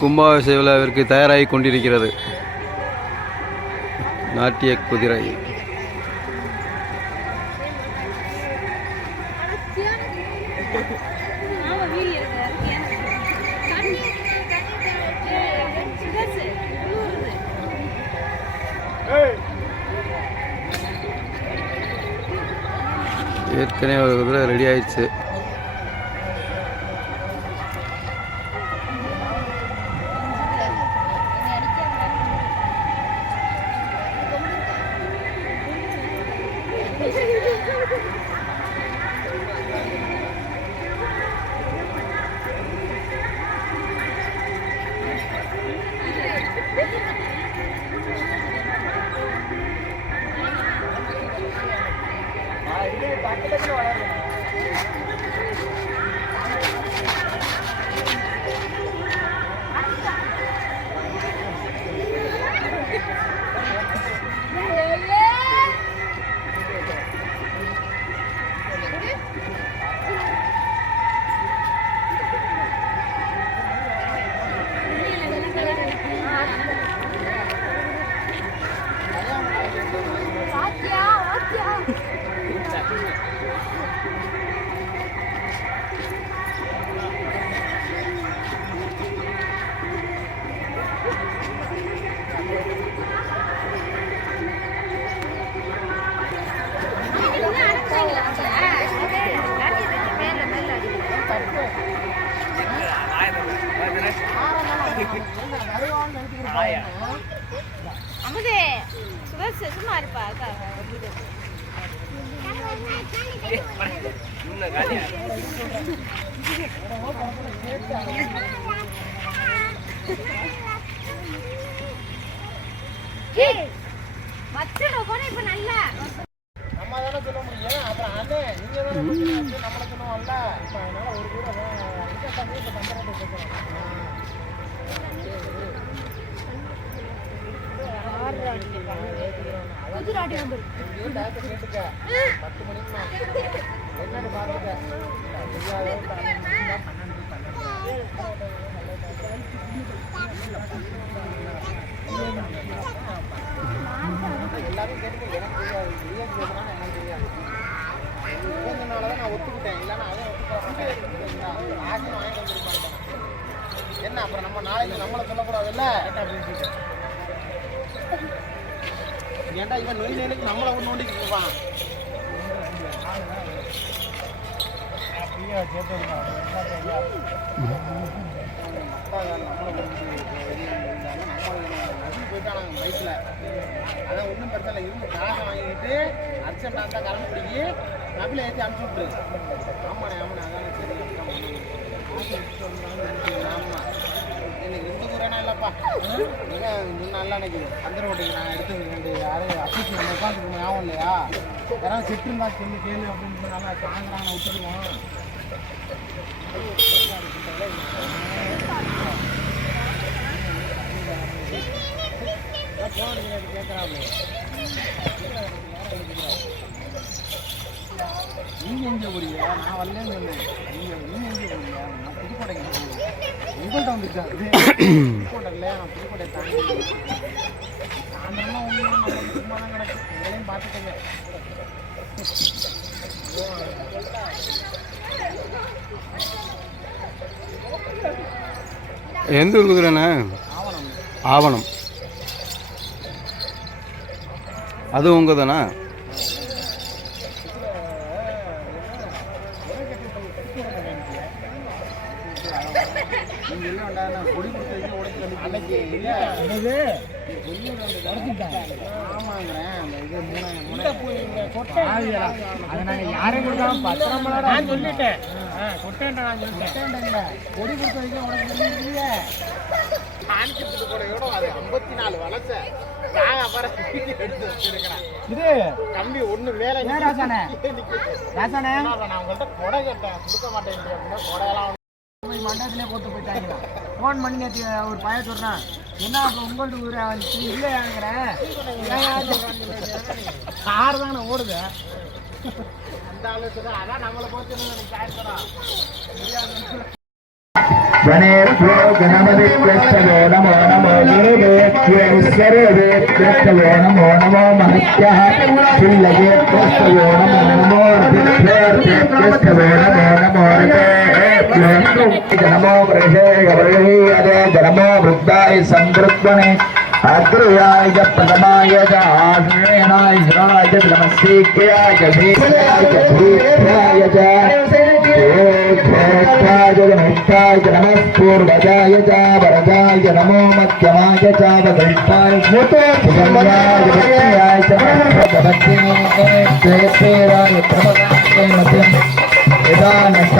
கும்பாபிஷேக விழாவிற்கு தயாராகி கொண்டிருக்கிறது. நாட்டிய குதிரை. ஏற்கனவே ஒரு குதிரை ரெடி ஆயிடுச்சு. இருப்பா அக்கா மச்சட போன இப்ப நல்லா. நம்ம தானே சொல்ல முடியும். அப்புறம் அண்ணே நீங்க தானே கொஞ்சம் நம்மள சொல்லுவோம்ல. இப்ப அதனால ஒரு கூட இங்க தம்பி இப்ப தம்பரத்தை கேட்கலாம் நம்பர் கேட்டுக்க பத்து மணிக்கு எல்லாரும் கேட்டு எனக்கு தெரியாது தெரியாது நான் ஒத்துக்கிட்டேன் இல்லைன்னா அவன் ஒத்துக்கலாம் ஆசை வாங்கி வந்திருப்பாங்க என்ன அப்புறம் நம்ம நாளைக்கு நம்மளை சொல்லக்கூடாதுல்ல ஏன்டா இவன் நொய் நொய்க்கு நம்மளை ஒன்று நோண்டிக்கிட்டு இருப்பான்? பைக்கில் அதான் ஒன்றும் பிரச்சனை இல்லை இருந்து காசை வாங்கிட்டு அர்ச்சன் அந்த கலந்து பிடிக்கி நபில ஏற்றி அனுப்பிச்சு விட்ரு ஆமாண்ணே ஆமாண்ணே அதானே சரி ஆமாம் எனக்கு இந்த குறைனா இல்லைப்பா. நீங்கள் இன்னும் நல்லா எனக்கு அந்த ரோட்டுக்கு நான் எடுத்து ரெண்டு. யாரும் அப்பிச்சு நம்ம உட்காந்துருக்கு ஞாபகம் இல்லையா? யாராவது செட்டு இருந்தா சொல்லி கேளு அப்படின்னு நல்லா சாயந்தரம் நான் விட்டுருவோம். கேட்குறாங்க நீங்க எங்க போறீங்க? நான் வரலன்னு சொன்னேன். நீங்க நீங்க எங்க போறீங்க? நான் புதுக்கோட்டைக்கு போறேன் உங்கள்கிட்ட வந்துச்சா புதுக்கோட்டை இல்லை நான் புதுக்கோட்டை தாண்டி சாயந்தரம்லாம் ஒன்றும் நம்ம சும்மா தான் கிடக்கு. உங்களையும் பார்த்துக்கங்க. எந்த ஊர் குதிரைண்ணே? ஆவணம். ஆவணம். அது உங்க தானே அதை நாங்கள் யாரையும் கொடுக்காம பத்திரமா நான் சொல்லிட்டேன் கொட்டேன்டா நான் சொல்லிட்டேன் பொடி கொடுத்ததுக்கு உடச்சு வந்து காணிக்கிறதுக்கு போற இடம் அது ஐம்பத்தி நாலு வளர்ச்ச நான் அப்புறம் எடுத்து வச்சிருக்கிறேன் இது கம்பி ஒண்ணு மேல ராசானே ராசானே நான் உங்கள்கிட்ட கொடை கேட்டேன் கொடுக்க மாட்டேன். கொடையெல்லாம் மண்டபத்திலே போட்டு போயிட்டாங்களா ஃபோன் பண்ணி நேற்று ஒரு பையன் சொல்கிறான் என்ன அப்போ உங்கள்கிட்ட ஊரா வந்துச்சு இல்லை இறங்குறேன் கார் தானே ஓடுது. அந்த ஆலோசனை அதான் நம்மளை போட்டு ಗಣೇಶ್ವೋ जनमो वृषे गृहीयते जनमो वृद्धाय संवृत्वने अग्रयाय प्रथमाय च आश्रयणाय शिवाय नमस्तीक्याय च य च नमस्पूर्वजाय च वरदाय नमो मध्यमाय च वगृष्टाय श्रुतोय च भक्तिराय प्रमदाय मध्यं यदा न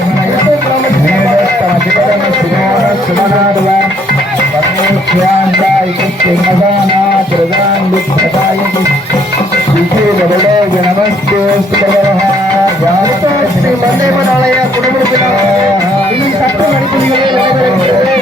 மண்டேவனாலய குடும்பத்தினர் சட்ட நடவடிக்கைகளில் நடைபெறுகிறது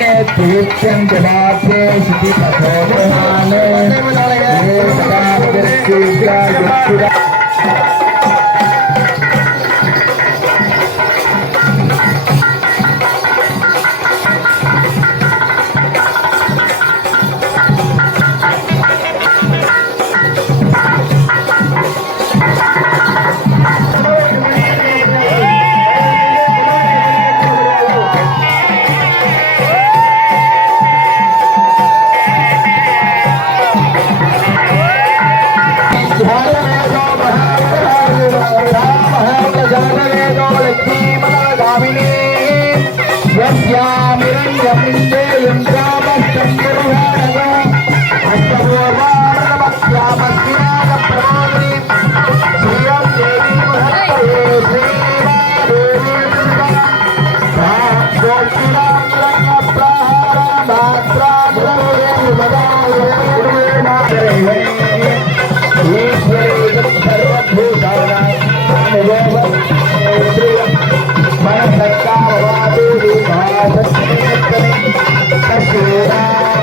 తీర్థ్యం జలాభ్యే శిఖి ప్రబోధమానే సదా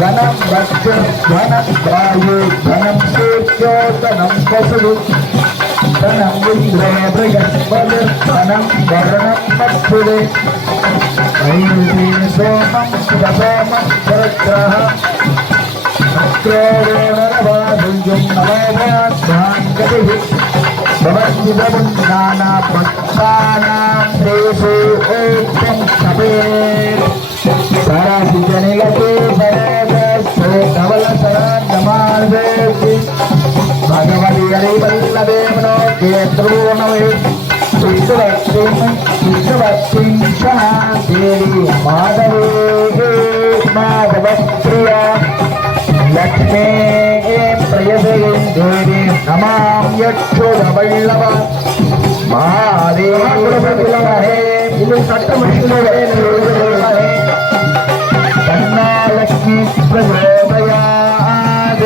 धनं भक्ष्य धनं वायु धनं सूर्योदनं पशुः धनं इन्द्रे बृहस्पतिर्धनं वर्णं मत्सुरे ऐन्द्रीं सोमं सुभसोमं परग्रह భగవతి గరీబల్లవే మనో కేత్రూణమే విష్ణువక్తి విష్ణువక్తి సహా దేవి మాధవే మాధవ ప్రియా லக்ஷ்மே பிரயதையும் தேவி நமாம் யற்றோதவல்லவ மகாதேவே இன்னும் சட்டமன்றே தன்னாலக்ஷ்மி பிரச்சோதயாத்